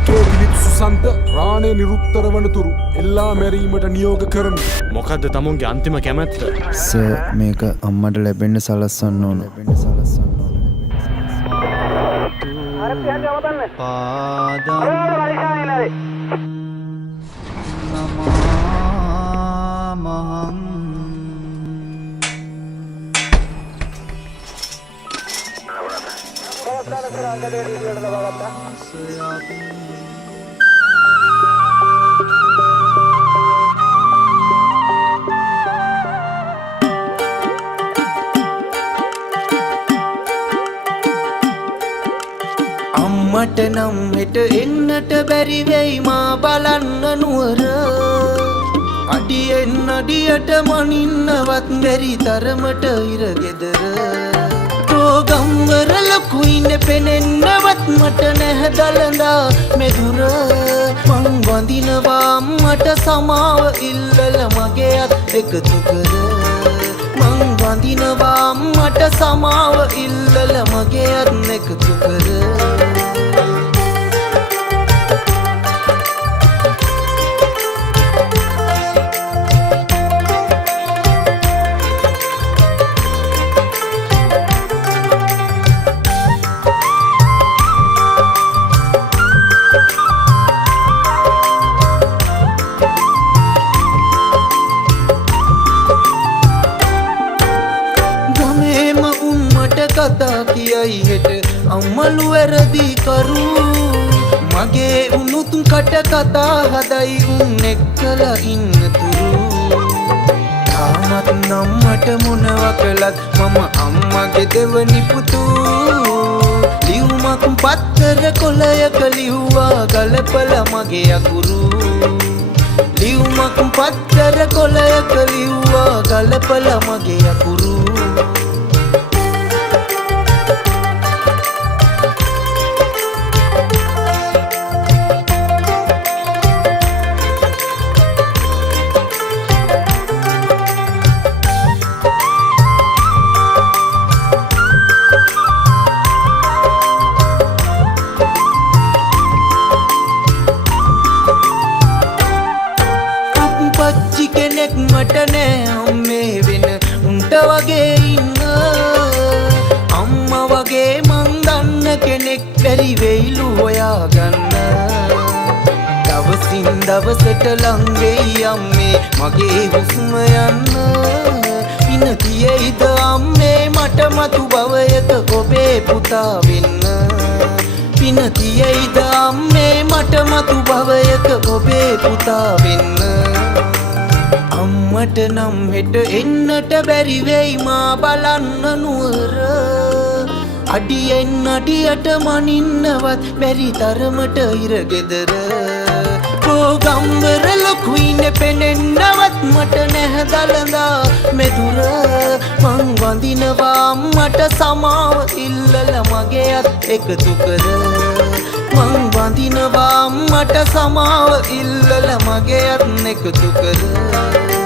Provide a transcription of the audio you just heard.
ඒකේ පිළිත් සුසන්ත රාණේ නිරුත්තර වනතුරු එල්ලා මැරීමට නියෝග කරමි. මොකද්ද තමුන්ගේ අන්තිම කැමැත්ත? සර් මේක අම්මට ලැබෙන්න සලස්වන්න ඕන. අම්මට නම් හෙට එන්නට බැරි වෙයි මා බලන්න නුවර. අඩියෙන් අඩියට මනින්නවත් බැරි තරමට ඉරගෙදර. රෝගම්වර ලොකුයිනේ පෙනෙන්නවත් මට නැහැ දලඳා මෙදුර. මං වඳිනවා අම්මට සමාව ඉල්ලලා මගේ අත් එකතු කර. මං වඳිනවා අම්මට සමාව ඉල්ලලා මගේ අත් එකතු කර. කතා කියයි හෙට අම්මලු වැරදි කරු. මගේ උනුතුන් කට කතා හදයි උන් එක්කලා ඉන්නතුරු. තාමත් නම්මට මොනවා කළත් මම අම්මගේ දෙවනි පුතු. ලියුමක් පත්තර කොළයක ලිව්වා ගලපලා මගේ අකුරු. ලියුමක් පත්තර කොළයක ලිව්වා ගලපලා මගේ අකුරු. පච්චි කෙනෙක් මට නෑ අම්මේ වෙන උන්ට වගේ ඉන්න. අම්මා වගේ මං දන්න කෙනෙක් බැරි වෙයිලු හොයාගන්න. දවසින් දවසට ලං වෙයි අම්මේ මගේ හුස්ම යන්න. පින තියෙයිද අම්මේ මට මතු භවයක ඔබේ පුතා වෙන්න. පින තියෙයිද අම්මේ මට මතු භවයක ඔබේ පුතා වෙන්න. අම්මට නම් හෙට එන්නට බැරි වෙයි මා බලන්න නුවර. අඩියෙන් අඩියට මනින්නවත් බැරි තරමට ඉරගෙදර. රෝගම්වර ලොකුයිනේ පෙනෙන්නවත් මට නැහැ දලඳා මෙදුර. මං වඳිනවා අම්මට සමාව ඉල්ලලා මගේ අත් එකතු කර. මං වඳිනවා අම්මට සමාව ඉල්ලලා මගේ අත් එකතු කර.